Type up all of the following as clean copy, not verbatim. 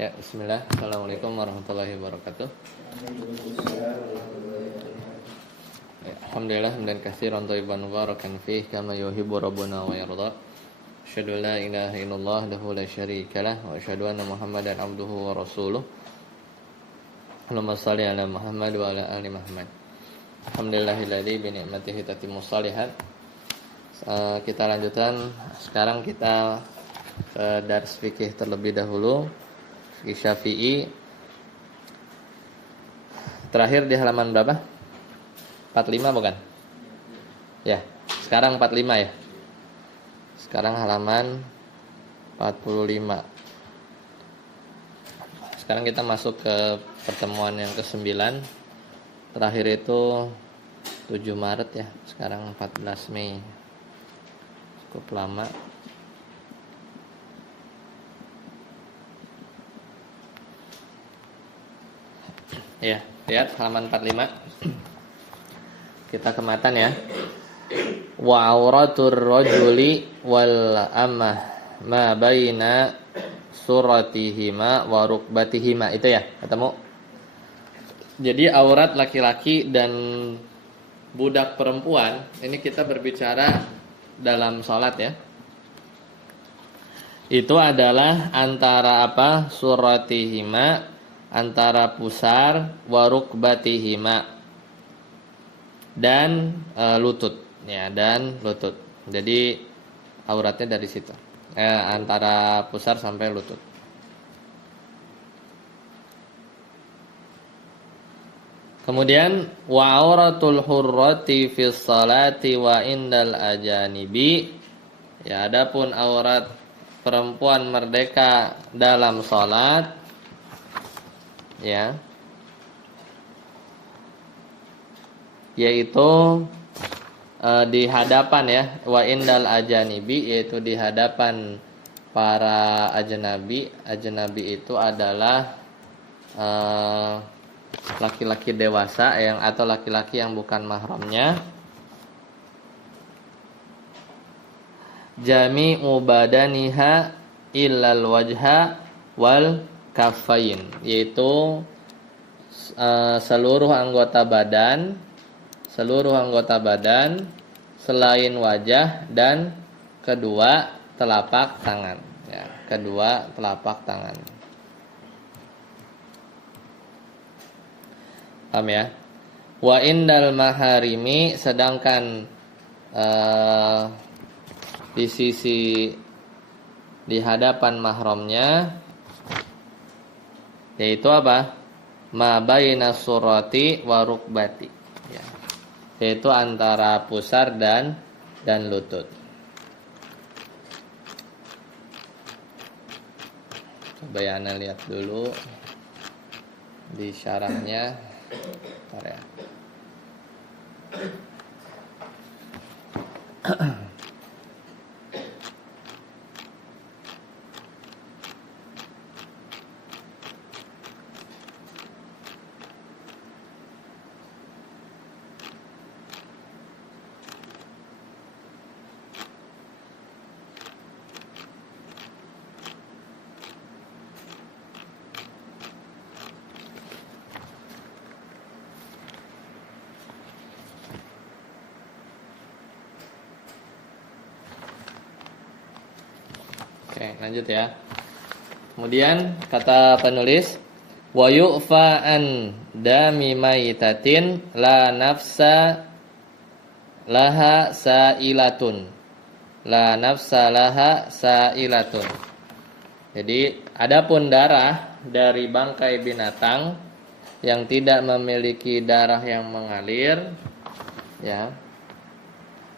Ya, bismillah. Assalamualaikum warahmatullahi wabarakatuh. Ya, alhamdulillah hamdan katsiran thayyiban mubarakan fih kama yuhibbu rabbuna wa yarda. Asyhadu an la ilaha illallah wahdahu la syarika lah wa asyhadu anna Muhammadan abduhu wa rasuluh. Allahumma shalli ala Muhammad wa ala ali Muhammad. Alhamdulillahilladzi bi ni'matihi tatimmus shalihat. Kita lanjutkan. Sekarang kita ke dars fikih terlebih dahulu. Fikih Syafi'i. Terakhir di halaman berapa? 45 bukan? Ya, sekarang 45 ya. Sekarang halaman 45. Sekarang kita masuk ke pertemuan yang ke-9. Terakhir itu 7 Maret ya. Sekarang 14 Mei. Cukup lama. Ya, lihat halaman 45. Kita ke matan ya. Wa auratur rajuli wal amah ma baina suratihima wa rukbatihima. Itu ya, ketemu? Jadi aurat laki-laki dan budak perempuan, ini kita berbicara dalam sholat ya. Itu adalah antara apa? Suratihima, antara pusar, wa rukbatihima, dan lutut ya, dan lutut. Jadi auratnya dari situ, antara pusar sampai lutut. Kemudian wa auratul hurrati fis salati wa indal ajanibi. Ya, adapun aurat perempuan merdeka dalam salat ya, yaitu di hadapan ya, wa indal ajanibi, yaitu di hadapan para ajnabi. Ajnabi itu adalah laki-laki dewasa atau laki-laki yang bukan mahramnya. Jami'u badaniha illal wajha wal kaffain, yaitu seluruh anggota badan selain wajah dan kedua telapak tangan ya, kedua telapak tangan. Paham ya? Wa indal maharimi, sedangkan di sisi di hadapan mahramnya, yaitu apa? Ma baina surati wa rukbati ya, yaitu antara pusar dan lutut. Coba ya, Anda lihat dulu di syarahnya. Bentar ya. Oke, lanjut ya. Kemudian kata penulis, wa yu'fa an dami maitatin la nafsa laha sa'ilatun. La nafsa laha sa'ilatun. Jadi, adapun darah dari bangkai binatang yang tidak memiliki darah yang mengalir ya.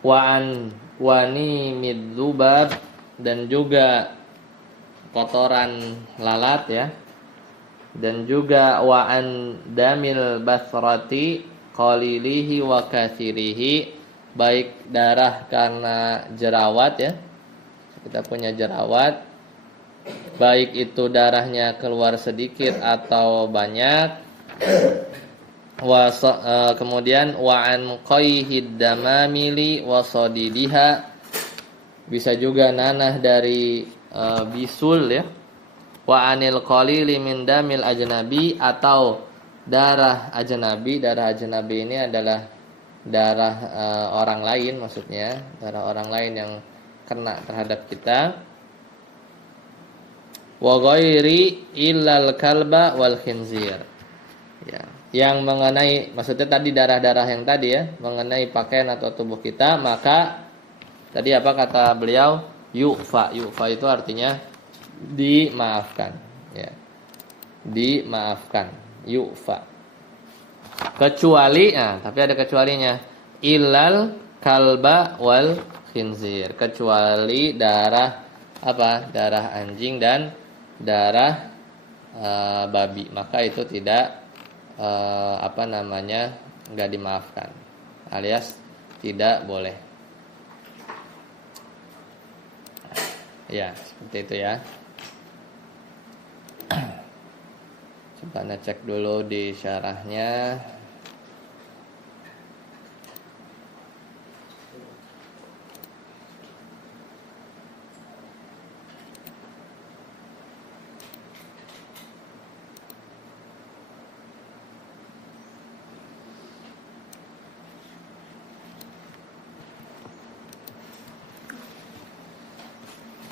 Wa an wani midzubab, dan juga kotoran lalat ya, dan juga wa'an damil basrati qalilihi wa katsirihi, baik darah karena jerawat ya, kita punya jerawat, baik itu darahnya keluar sedikit atau banyak. Kemudian wa'an qayhid damamili wa sadidiha, bisa juga nanah dari bisul ya, Wa anil qalili min damil ajnabi, atau darah ajnabi. Darah ajnabi ini adalah darah orang lain, maksudnya darah orang lain yang kena terhadap kita. Wa ghairi illal kalba wal khinzir. Ya, yang mengenai, maksudnya tadi darah-darah yang tadi ya, mengenai pakaian atau tubuh kita, maka tadi apa kata beliau? Yu'fa. Yu'fa itu artinya dimaafkan, ya. Dimaafkan. Yu'fa. Kecuali, tapi ada kecualinya. Illal kalba wal khinzir. Kecuali darah apa? Darah anjing dan darah babi. Maka itu tidak enggak dimaafkan, alias tidak boleh. Ya, seperti itu ya. Coba ngecek dulu di syarahnya.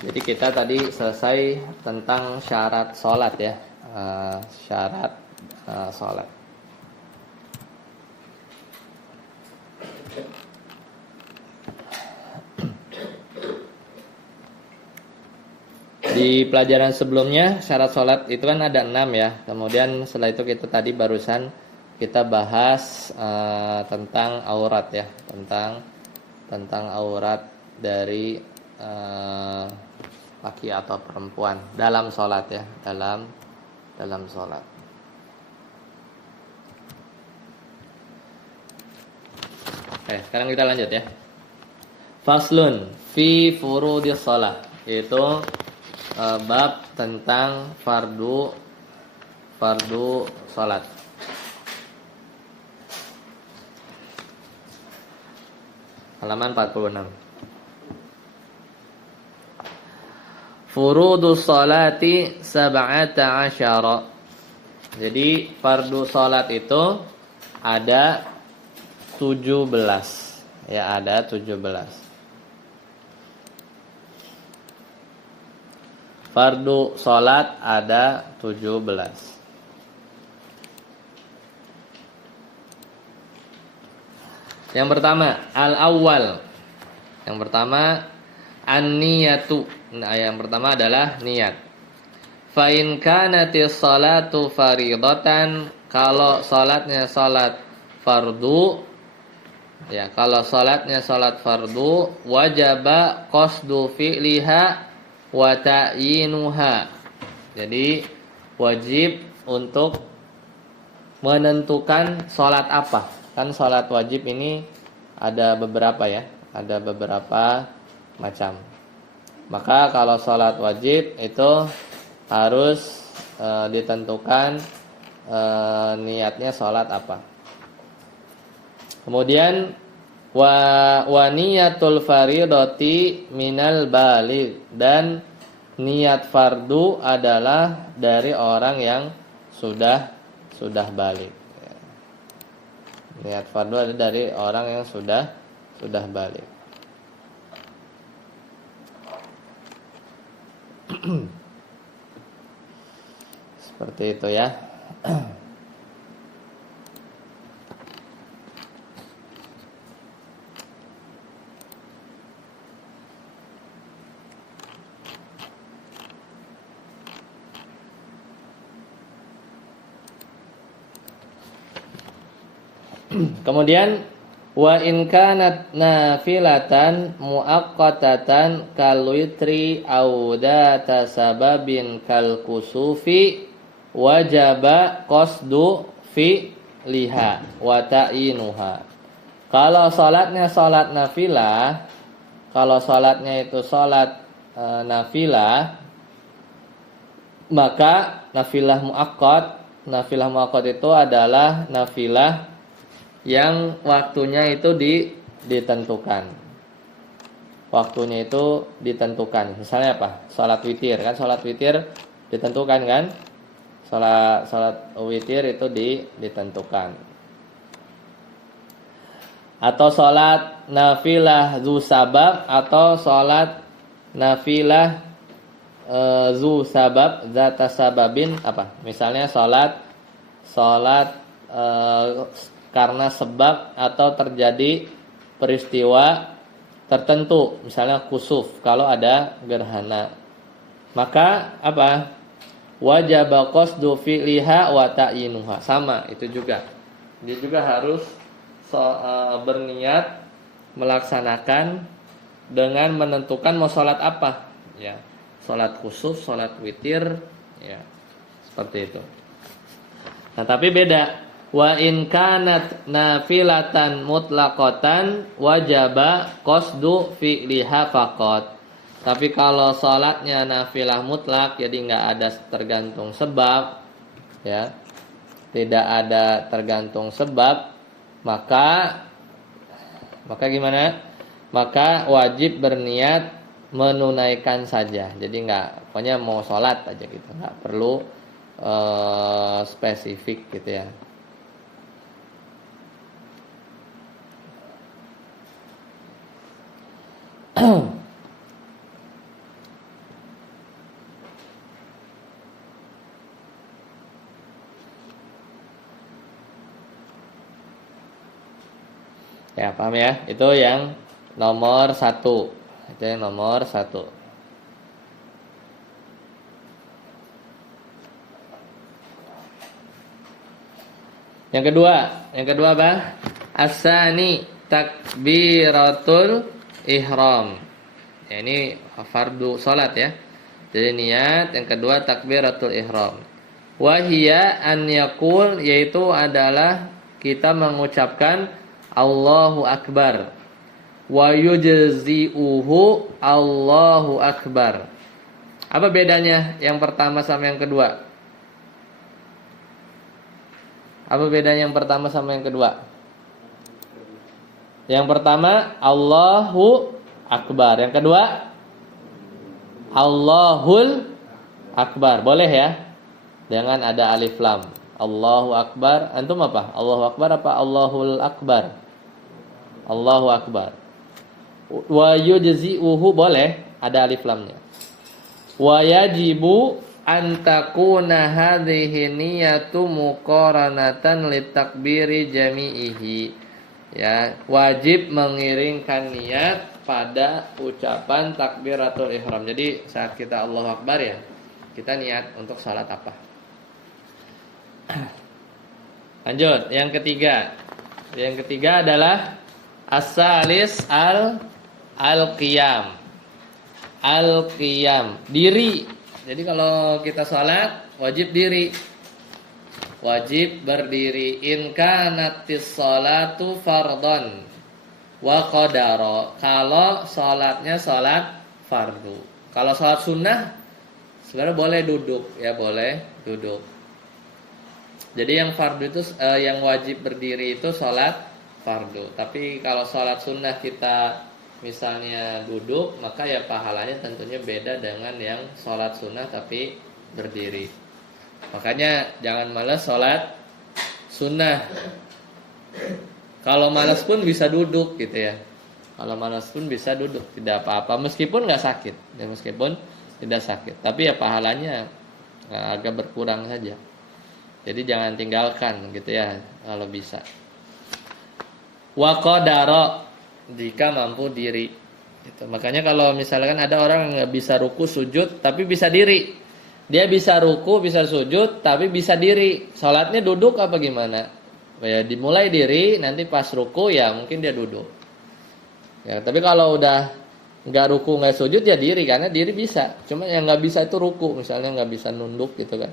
Jadi kita tadi selesai tentang syarat sholat ya, syarat sholat. Di pelajaran sebelumnya syarat sholat itu kan ada 6 ya. Kemudian setelah itu kita tadi barusan kita bahas tentang aurat ya, tentang aurat dari laki atau perempuan dalam sholat ya, dalam sholat. Oke, sekarang kita lanjut ya. Faslun fi furudis sholat, yaitu bab tentang fardu sholat. Halaman 46. Furudus sholati sab'ata asyara. Jadi fardu sholat itu ada 17. Ya, ada 17. Fardu sholat ada 17. Yang pertama, al-awwal. Yang pertama, an-niyatu. Nah, yang pertama adalah niat. Fa in kanatis sholatu faridatan, kalau salatnya salat fardu, ya, kalau salatnya salat fardu, wajaba qasdu fi'liha wa ta'yinuha. Jadi wajib untuk menentukan salat apa. Kan salat wajib ini ada beberapa ya, ada beberapa macam. Maka kalau sholat wajib itu harus ditentukan niatnya sholat apa. Kemudian wa niyatul faridati minal baligh, dan niat fardu adalah dari orang yang sudah baligh. Niat fardu adalah dari orang yang sudah baligh. Seperti itu ya. Kemudian wa in kanat nafilatan muaqqatatan kal witri aw data sababin kal kusufi wajaba qasdu fi liha wa ta'inuha. Kalau salatnya salat nafilah, kalau salatnya itu salat nafilah, maka nafilah muaqqat itu adalah nafilah yang waktunya itu ditentukan. Waktunya itu ditentukan. Misalnya apa? Salat witir, kan salat witir Ditentukan kan? Salat witir itu ditentukan. Atau salat nafilah zu sabab atau salat nafilah zu sabab zata sababin apa? Misalnya salat karena sebab atau terjadi peristiwa tertentu, misalnya kusuf kalau ada gerhana. Maka apa? Wajib qasdu fi'liha wa ta'yinuha. Sama, itu juga. Dia juga harus berniat melaksanakan dengan menentukan mau salat apa, ya. Salat kusuf, salat witir, ya. Seperti itu. Nah, tapi beda. Wa in kanat nafilatan mutlaqatan wajaba qasdu fi'liha faqat. Tapi kalau salatnya nafilah mutlak, jadi enggak ada tergantung sebab, ya. Tidak ada tergantung sebab, maka gimana? Maka wajib berniat menunaikan saja. Jadi enggak, pokoknya mau salat aja gitu, enggak perlu spesifik gitu ya. Ya, paham ya? Itu yang nomor 1. Itu yang nomor 1. Yang kedua apa? As-sani takbiratul ihram. Ya, ini fardu salat ya. Jadi niat, yang kedua takbiratul ihram. Wahia an yaqul, yaitu adalah kita mengucapkan Allahu akbar. Wa yujzi'uhu Allahu akbar. Apa bedanya yang pertama sama yang kedua? Apa bedanya yang pertama sama yang kedua? Yang pertama Allahu akbar, yang kedua Allahul akbar. Boleh ya? Jangan ada alif lam. Allahu akbar. Antum apa? Allahu akbar apa Allahul akbar? Allahu akbar. Wa yujzi'uhu boleh ada alif lamnya. Wa yajibu an takuna hadhihi niyatu muqaranatan litakbiri jami'ihi. Ya, wajib mengiringkan niat pada ucapan takbiratul ihram. Jadi saat kita Allahu akbar ya, kita niat untuk salat apa? Lanjut, yang ketiga. Yang ketiga adalah as-salis al-qiyam. Al-qiyam, diri. Jadi kalau kita salat wajib diri. Wajib berdiri. In kanatis salatu fardhon wa qadara. Kalau salatnya salat fardu. Kalau salat sunnah sebenarnya boleh duduk, ya boleh duduk. Jadi yang fardu itu yang wajib berdiri itu salat fardu. Tapi kalau salat sunnah kita misalnya duduk, maka ya pahalanya tentunya beda dengan yang salat sunnah tapi berdiri. Makanya jangan malas salat sunnah. Kalau malas pun bisa duduk gitu ya. Kalau malas pun bisa duduk, tidak apa-apa meskipun nggak sakit, ya meskipun tidak sakit. Tapi ya pahalanya agak berkurang saja. Jadi jangan tinggalkan gitu ya kalau bisa. Wa qadara, jika mampu diri. Gitu. Makanya kalau misalkan ada orang yang nggak bisa ruku sujud tapi bisa diri, dia bisa ruku bisa sujud tapi bisa diri. Salatnya duduk apa gimana? Ya dimulai diri, nanti pas ruku ya mungkin dia duduk. Ya tapi kalau udah nggak ruku nggak sujud ya diri, karena diri bisa. Cuma yang nggak bisa itu ruku, misalnya nggak bisa nunduk gitu kan.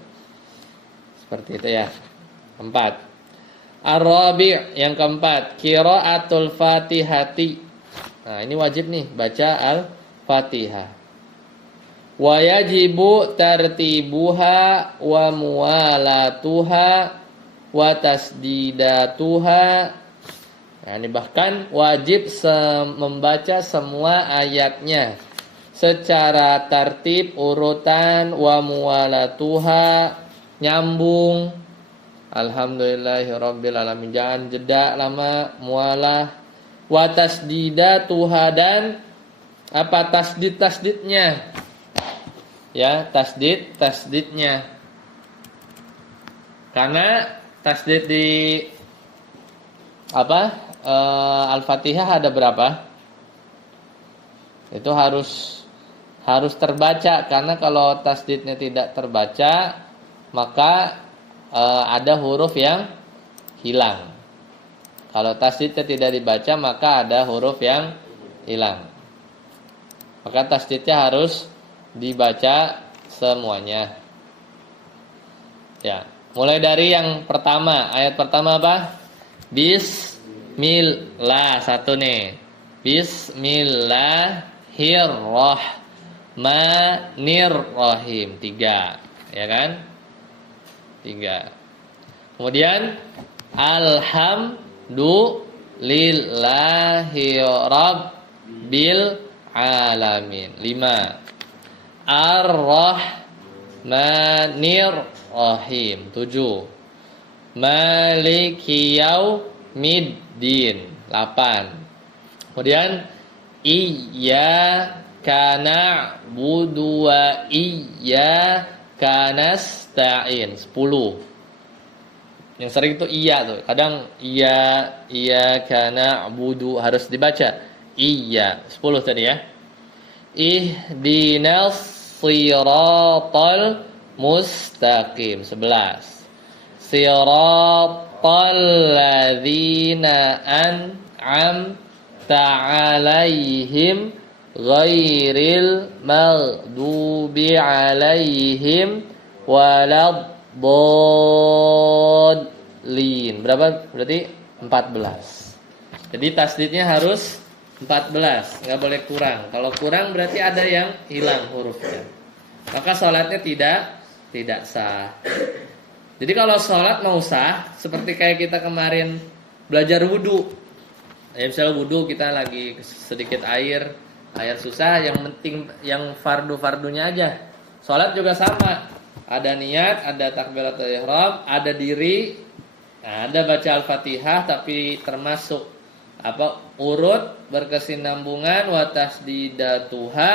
Seperti itu ya. 4. Ar-rabi', yang keempat, qiraatul Fatihati. Nah, ini wajib nih baca Al-Fatihah. Wa yajibu tartibuha wa muwalatuha wa tasdidatuha. Nah, ini bahkan wajib membaca semua ayatnya secara tertib urutan, wa muwalatuha nyambung. Alhamdulillahirabbil alamin, jangan jeda lama, mualah. Wa tasdidatuha, dan apa tasdidnya, ya, tasdidnya. Karena tasdid di Al-Fatihah ada berapa? Itu harus terbaca, karena kalau tasdidnya tidak terbaca maka ada huruf yang hilang. Kalau tasdidnya tidak dibaca maka ada huruf yang hilang. Maka tasdidnya harus dibaca semuanya. Ya, mulai dari yang pertama, ayat pertama apa? Bismillah, satu nih. Bismillahirrahmanirrahim, 3, ya kan? 3. Kemudian alhamdulillahirabbil alamin, 5. Ar-Rahmanir-Rahim, 7. Maliki yaumiddin, 8. Kemudian iyyaka na'budu wa iyyaka nasta'in, 10. Yang sering itu iya tuh. Kadang iyyaka na'budu harus dibaca iya, 10 tadi ya. Ihdinas siratal mustaqim, 11. Siratal ladzina an'amta alaihim ghairil maghdubi alaihim waladdallin. Berapa? Berarti 14. Jadi tasdidnya harus 14, nggak boleh kurang. Kalau kurang berarti ada yang hilang hurufnya, maka sholatnya tidak sah. Jadi kalau sholat mau sah, seperti kayak kita kemarin belajar wudhu. Ya, misalnya wudhu kita lagi sedikit air susah, yang penting yang fardu-fardunya aja. Sholat juga sama, ada niat, ada takbiratul ihram, ada diri, nah, ada baca Al-Fatihah, tapi termasuk urut berkesinambungan, wa tasdidatuha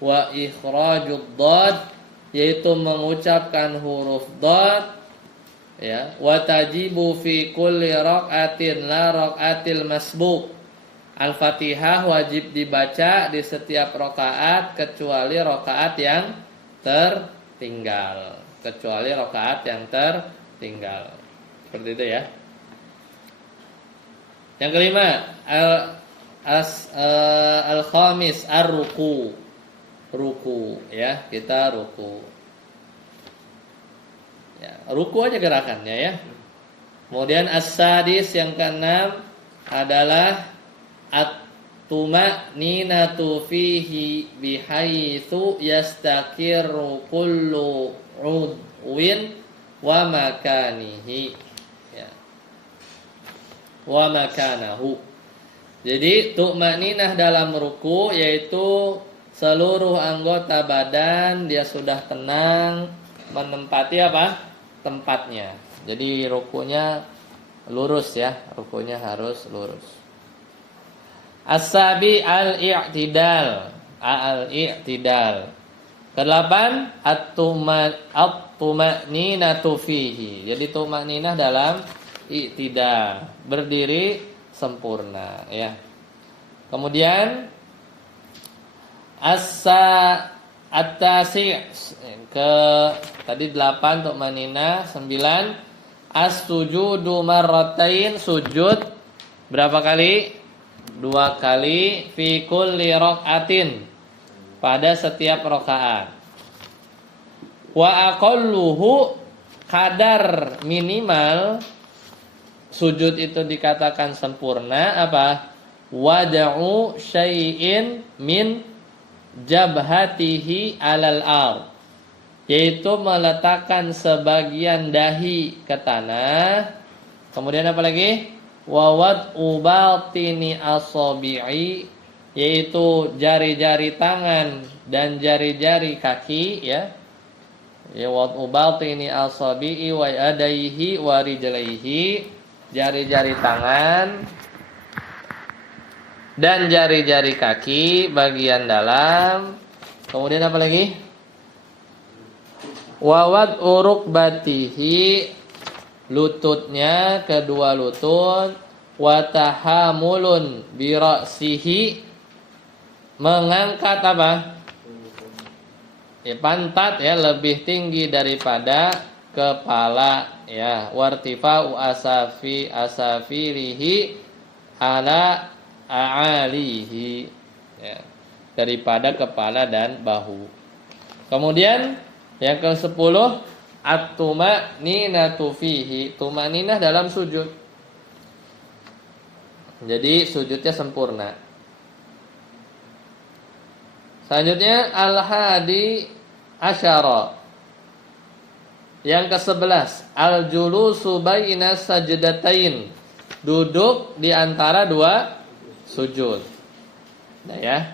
wa ikhrajud dhad, yaitu mengucapkan huruf dhad, ya, wa tajibu fi kulli raq'atin la raq'atil masbuq. Al-Fatihah wajib dibaca di setiap rakaat kecuali rakaat yang tertinggal. Seperti itu ya. Yang kelima, al-khamis ar-ruku. Ruku, ya, kita ruku. Ya, ruku aja gerakannya ya. Kemudian as-sadis, yang keenam adalah at-tuma'ninatu fihi bihaitsu yastaqiru kullu udwin wa makanihi, ya, wa makanahu. Jadi tu'maninah dalam ruku yaitu seluruh anggota badan dia sudah tenang menempati tempatnya. Jadi rukunya lurus ya, rukunya harus lurus. As-sabi al-i'tidal, Kedelapan, at-tuma'ninatu fihi. Jadi tuma'ninah dalam i'tidal, berdiri sempurna ya. Kemudian at-tasi' tadi 8 tuma'ninah, 9 as-sujudu marratain, sujud berapa kali? 2 kali, fi kulli raq'atin, pada setiap rakaat. Wa aqalluhu, kadar minimal sujud itu dikatakan sempurna apa? Wada'u syai'in min jabhatihi alal ard, yaitu meletakkan sebagian dahi ke tanah. Kemudian apa lagi? Wa wad'u batini asabi'i, yaitu jari-jari tangan dan jari-jari kaki ya. Ya wad'u batini asabi'i wa yadayhi wa rijlaihi, jari-jari tangan dan jari-jari kaki bagian dalam. Kemudian apa lagi? Wa wad'u rukbatihi, lututnya, kedua lutut, wa tahamulun bi ra'sihi, mengangkat apa? Ya, pantat ya lebih tinggi daripada kepala ya, wartifa'u asafirihi ala a'alihi ya, daripada kepala dan bahu. Kemudian yang ke-10 at-tuma'ninatu fihi, tumaninah dalam sujud. Jadi sujudnya sempurna. Selanjutnya al-hadi asyara, yang ke-11 al-julusu baina sajdatain, duduk di antara dua sujud. Nah ya.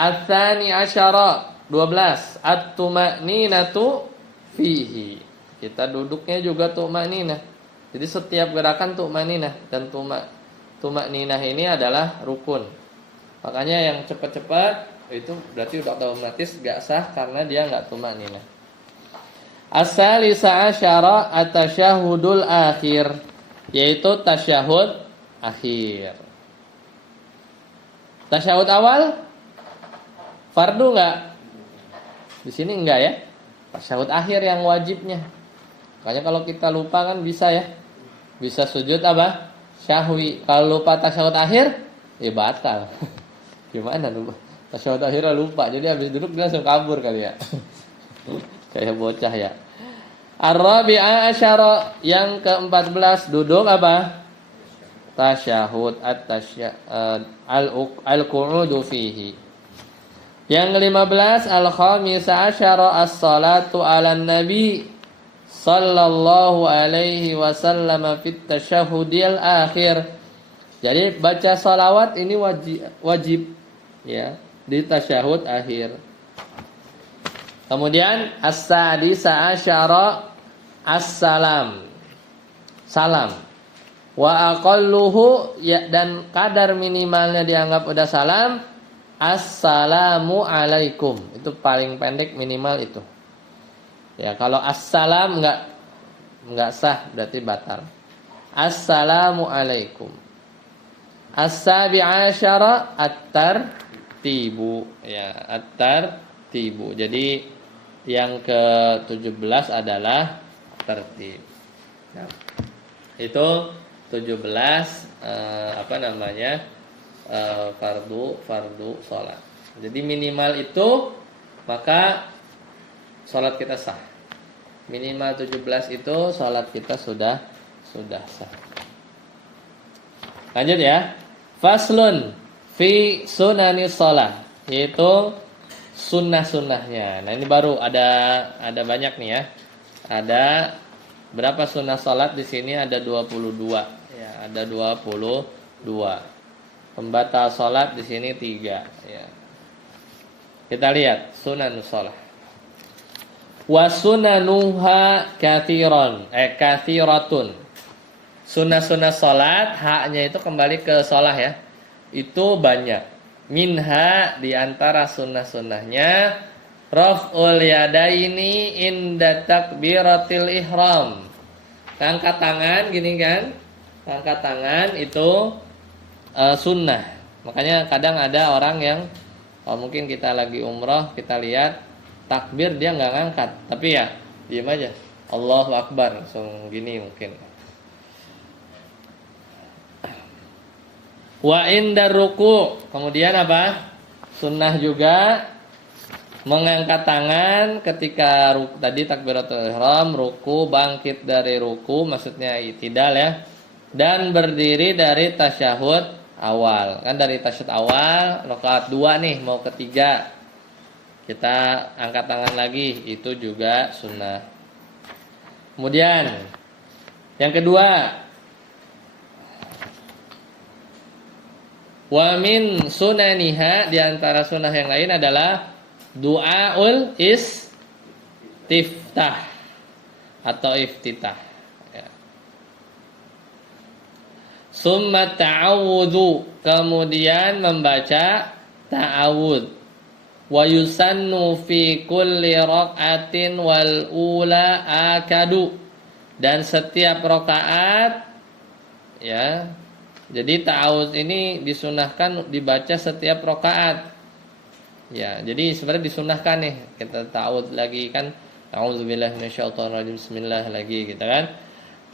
Ats-tsani asyara 12 at-tuma'ninatu fihi, kita duduknya juga tuma'ninah. Jadi setiap gerakan tuma'ninah, dan tuma'ninah ini adalah rukun. Makanya yang cepat-cepat itu berarti udah otomatis gak sah karena dia gak tuma'ninah. As-salisa asyara at-tasyahudul akhir, yaitu tasyahud akhir. Tasyahud awal fardu enggak? Di sini enggak ya. Tasyahud akhir yang wajibnya. Makanya kalau kita lupa kan bisa ya. Bisa sujud apa? Syahwi. Kalau lupa tasyahud akhir, ya batal. Gimana lupa? Tasyahud akhirnya lupa. Jadi habis duduk dia langsung kabur kali ya. Kayak bocah ya. Ar-rabi'a asyara, yang ke-14 duduk apa? Tasyahud al-qu'udu fihi. Yang ke-15 al-khamisa asyara as-salatu 'alan nabi sallallahu alaihi wasallam fit tasyahudil akhir. Jadi baca salawat ini wajib ya di tasyahud akhir. Kemudian as-sadisa asyara as-salam, salam. Wa aqalluhu, ya, dan kadar minimalnya dianggap udah salam, assalamu alaikum. Itu paling pendek minimal itu. Ya, kalau assalam enggak sah, berarti batal. Assalamu alaikum. As-sabi'a asyara at-tartibu, ya, at-tartibu. Jadi yang ke-17 adalah tertib. Nah, itu 17 fardu sholat. Jadi minimal itu maka sholat kita sah. Minimal 17 itu sholat kita sudah sah. Lanjut ya. Faslun fi sunani sholat, yaitu sunnah-sunnahnya. Nah ini baru ada banyak nih ya. Ada berapa sunnah sholat di sini? Ada 22. Ya, ada 22. Pembatal sholat di sini 3. Ya. Kita lihat sunan sholat. Wa sunanuha kathiratun. Sunnah-sunnah sholat, haknya itu kembali ke sholat ya. Itu banyak. Minha, diantara sunnah-sunnahnya, raf'ul yadaini inda takbiratil ihram. Angkat tangan gini kan? Angkat tangan itu sunnah. Makanya kadang ada orang yang mungkin kita lagi umrah, kita lihat takbir dia nggak ngangkat, tapi ya diam aja. Allahu Akbar langsung gini mungkin. Wa indar ruku', kemudian apa? Sunnah juga mengangkat tangan ketika tadi takbiratul ihram, ruku, bangkit dari ruku, maksudnya i'tidal ya. Dan berdiri dari tasyahud awal. Kan dari tasyahud awal rakaat 2 nih, mau ketiga. Kita angkat tangan lagi, itu juga sunnah. Kemudian yang kedua, Wa min sunaniha, di antara sunnah yang lain adalah du'aul istiftah atau iftitah. Ya. Summa ta'awudhu, kemudian membaca ta'awud. Wa yusannu fi kulli raq'atin wal ula akadu, dan setiap rakaat, ya. Jadi ta'awudz ini disunahkan dibaca setiap rakaat. Ya, jadi sebenarnya disunahkan nih kita ta'awudz lagi kan, a'udzubillahi minasyaitonirrajim, bismillah lagi gitu kan.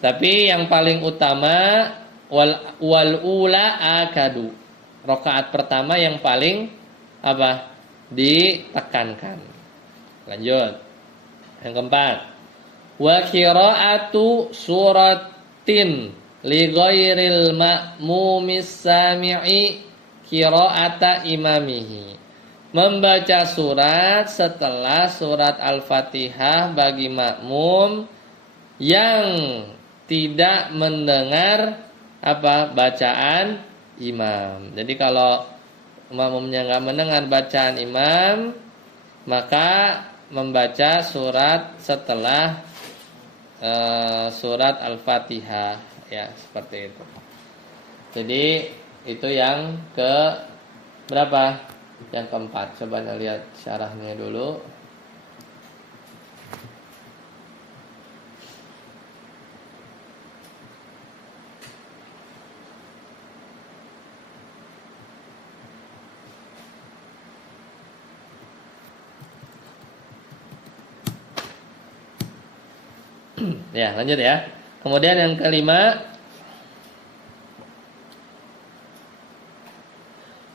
Tapi yang paling utama wal ula akadu. Rakaat pertama yang paling apa? Ditekankan. Lanjut. Yang keempat. Wa qira'atu suratin li ghairil ma'mumis sami'i qira'ata imamihi. Membaca surat setelah surat Al-Fatihah bagi makmum yang tidak mendengar apa? Bacaan imam. Jadi kalau makmumnya nggak mendengar bacaan imam, maka membaca surat setelah surat Al-Fatihah, ya seperti itu. Jadi itu yang ke berapa? Yang keempat. Coba lihat syarahnya dulu. Ya, lanjut ya. Kemudian yang kelima,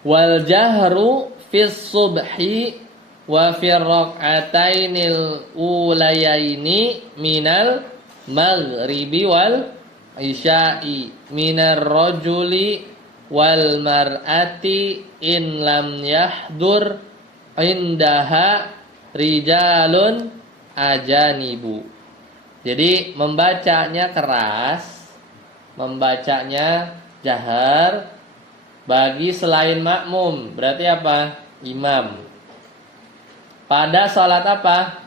wal jahru fis subhi wa fir rak'atainil ulayaini minal maghribi wal isya'i minar rajuli wal mar'ati in lam yahdur indaha rijalun ajanibu. Jadi membacanya keras, membacanya jahar bagi selain makmum, berarti apa? Imam. Pada sholat apa?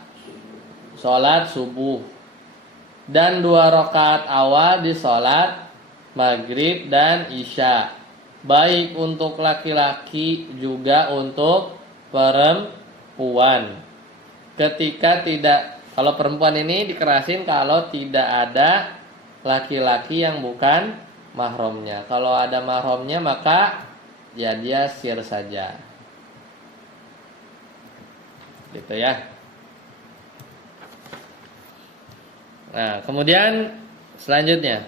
Sholat subuh. Dan 2 rakaat awal di sholat maghrib dan isya. Baik untuk laki-laki juga untuk perempuan. Ketika tidak, kalau perempuan ini dikerasin kalau tidak ada laki-laki yang bukan mahramnya. Kalau ada mahramnya maka ya dia sir saja. Gitu ya. Nah, kemudian selanjutnya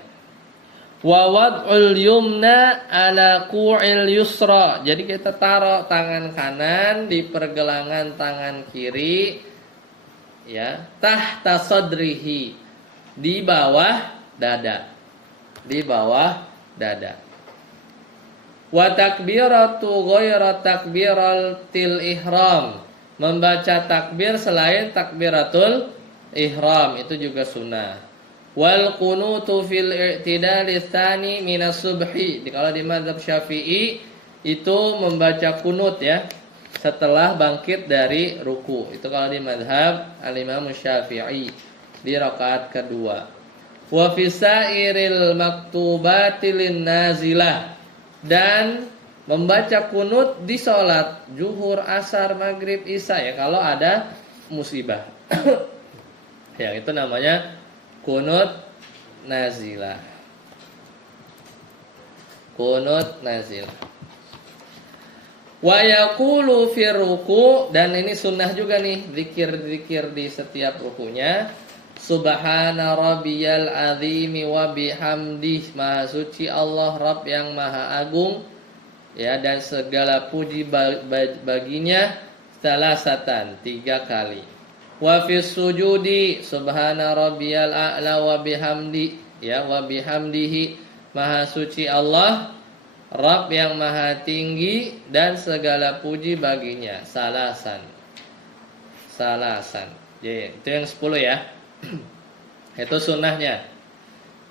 wa wad'ul yumna ala qu'il yusra. Jadi kita taruh tangan kanan di pergelangan tangan kiri, ya, tahta sadrihi, di bawah dada. Di bawah dada. Wa takbiratu ghairu takbiratil ihram. Membaca takbir selain takbiratul ihram itu juga sunnah. Wal qunutu fil i'tidali tsani minas subhi. Kalau di mazhab Syafi'i itu membaca kunut ya setelah bangkit dari ruku. Itu kalau di mazhab al-Imam Syafi'i di rakaat kedua. Wa fi sairil maktubatil nazilah, dan membaca kunut di sholat zuhur, asar, maghrib, isya ya kalau ada musibah. Ya itu namanya kunut nazilah. Kunut nazilah. Wa yaqulu fi ruku, dan ini sunnah juga nih, zikir-zikir di setiap rukunya. Subhana rabbiyal azimi wa bihamdih, maha suci Allah Rabb yang maha agung, ya, dan segala puji baginya, salasatan 3 kali. Wa fis sujudi subhana rabbiyal a'la wa bihamdi, ya, wa bihamdihi, maha suci Allah Rabb yang maha tinggi dan segala puji baginya, salasan. Jadi itu yang 10 ya. Itu sunnahnya.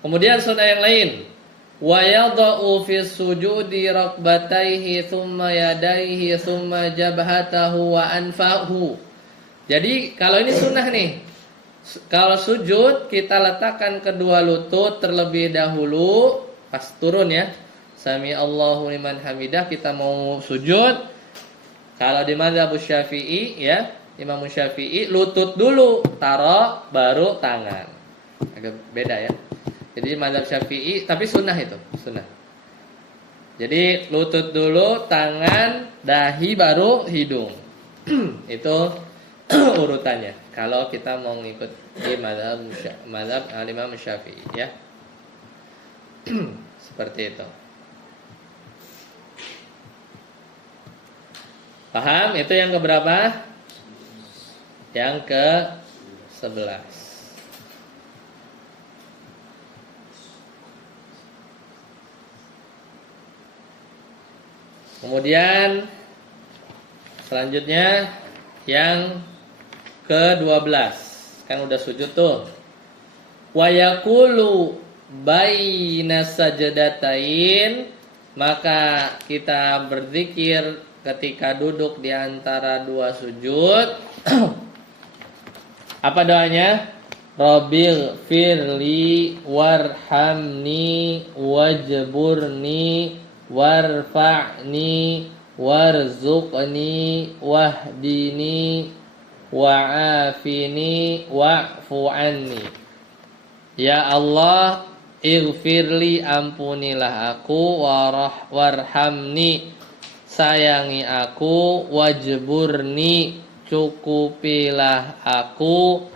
Kemudian sunnah yang lain, wa yada'u fi sujudi rakbatayhi thumma yadayhi thumma jabhatahu wa anfahu. Jadi kalau ini sunnah nih. Kalau sujud kita letakkan kedua lutut terlebih dahulu pas turun ya. Sami Allahu liman hamidah, kita mau sujud. Kalau di mazhab Syafi'i ya, Imam Syafi'i lutut dulu, taruh baru tangan. Agak beda ya. Jadi mazhab Syafi'i tapi sunnah itu, sunnah. Jadi lutut dulu, tangan, dahi baru hidung. Itu urutannya. Kalau kita mau ngikut di mazhab Imam Syafi'i ya. Seperti itu. Paham? Itu yang keberapa? Yang ke-11. Kemudian selanjutnya yang ke-12. Kan udah sujud tuh. Wa yaqulu baina sajdatain, maka kita berzikir ketika duduk di antara dua sujud. Apa doanya? Rabbil firli warhamni wajburni warfa'ni warzuqni wahdini wa'afini wa'fu anni. Ya Allah, ighfirli, ampunilah aku, warhamni, sayangi aku, wajburni, cukupilah aku,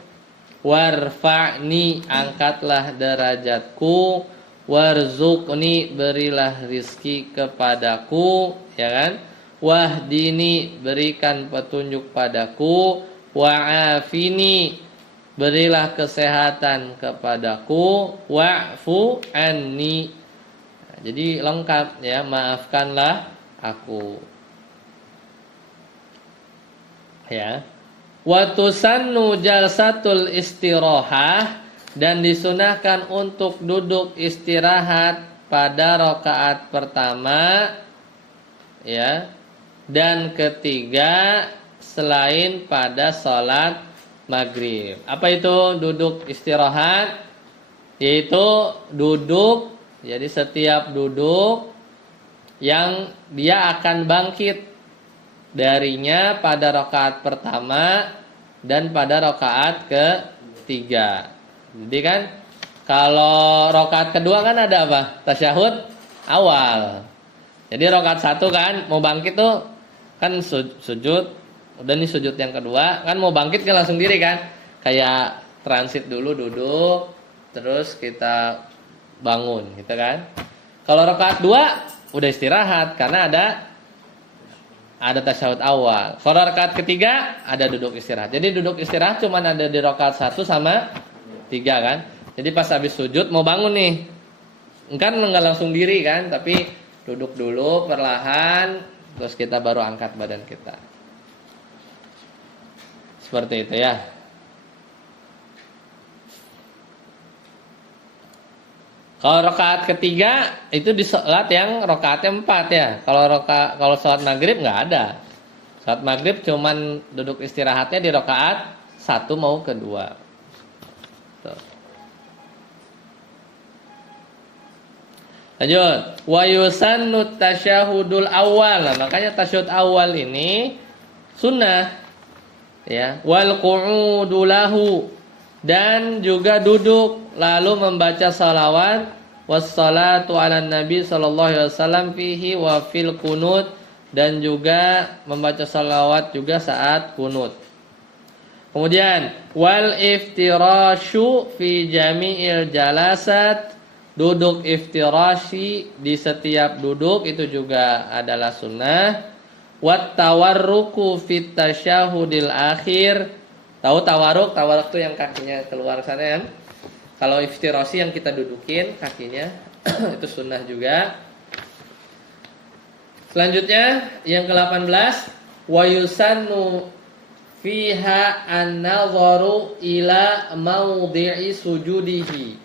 warfa'ni, angkatlah derajatku, warzuqni, berilah rizki kepadaku, ya kan? Wahdini, berikan petunjuk padaku, wa'afini, berilah kesehatan kepadaku, wa'fu anni. Nah, jadi lengkap ya, maafkanlah aku. Ya. Wa tusannu jalsatul istirahah, dan disunahkan untuk duduk istirahat pada rakaat pertama ya, dan ketiga selain pada sholat maghrib. Apa itu duduk istirahat? Yaitu duduk, jadi setiap duduk yang dia akan bangkit darinya pada rakaat pertama dan pada rakaat ketiga. Jadi kan kalau rakaat kedua kan ada apa? Tasyahud awal. Jadi rakaat satu kan mau bangkit tuh kan sujud, udah nih sujud yang kedua kan mau bangkit kan langsung diri kan, kayak transit dulu duduk terus kita bangun gitu kan. Kalau rakaat dua udah istirahat karena ada tasyahud awal. Kalau rakaat ketiga ada duduk istirahat. Jadi duduk istirahat cuma ada di rakaat 1 sama 3 kan. Jadi pas habis sujud mau bangun nih, kan nggak langsung diri kan, tapi duduk dulu perlahan, terus kita baru angkat badan kita. Seperti itu ya. Kalau rakaat ketiga itu di salat yang rakaatnya 4 ya. Kalau salat maghrib nggak ada. Salat maghrib cuman duduk istirahatnya di rakaat 1 mau kedua. Tuh. Lanjut. Wa yusannu tasyahudul awal. Nah, makanya tasyahud awal ini sunnah. Ya, wal qu'udu lahu, dan juga duduk lalu membaca salawat wassalatu ala nabi sallallahu alaihi wasallam fihi wa fil kunut, dan juga membaca salawat juga saat kunut. Kemudian wal iftirashu fi jami'il jalasat, duduk iftirashi di setiap duduk itu juga adalah sunnah. Wat tawarruku fit tasyahudil akhir. Tahu tawarruk? Tawarruk itu yang kakinya keluar sana kan. Kalau iftirasi yang kita dudukin kakinya itu sunnah juga. Selanjutnya yang ke-18, wa yusannu fiha an-nadharu ila mawdi'i sujudihi.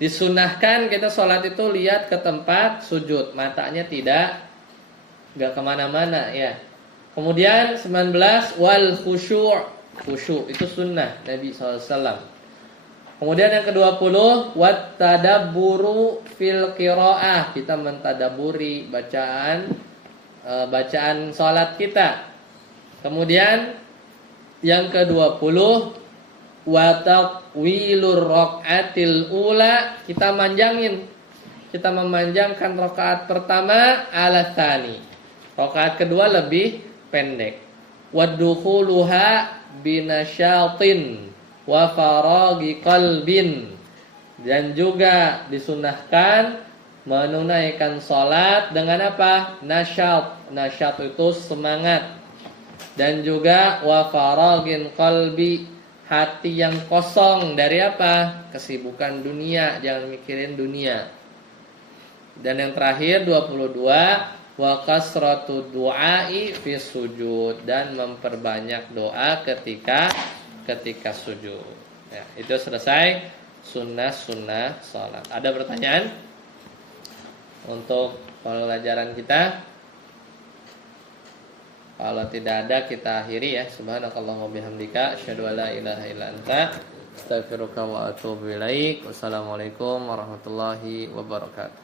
Disunahkan kita sholat itu lihat ke tempat sujud, matanya nggak kemana-mana ya. Kemudian 19 wal khusyuk, khusyuk itu sunnah Nabi SAW. Kemudian yang ke-20 wat tadabburu fil qiraah, kita mentadaburi bacaan sholat kita. Kemudian yang ke-20 wa taqwilur raqatil ula, kita memanjangkan rakaat pertama ala tsani. Rakaat kedua lebih pendek. Waddukhuluha binasyatin wa faragi qalbin, dan juga disunahkan menunaikan salat dengan apa? Nasyat. Nasyat itu semangat. Dan juga wa faragin qalbi, hati yang kosong dari apa? Kesibukan dunia, jangan mikirin dunia. Dan yang terakhir 22 wa kasratu du'ai fi sujud, dan memperbanyak doa ketika sujud. Ya, itu selesai sunnah salat. Ada pertanyaan untuk pelajaran kita? Kalau tidak ada kita akhiri ya. Subhanakallahumma bihamdika asyhadu an la ilaha illa anta astaghfiruka wa atubu ilaik. Wassalamualaikum warahmatullahi wabarakatuh.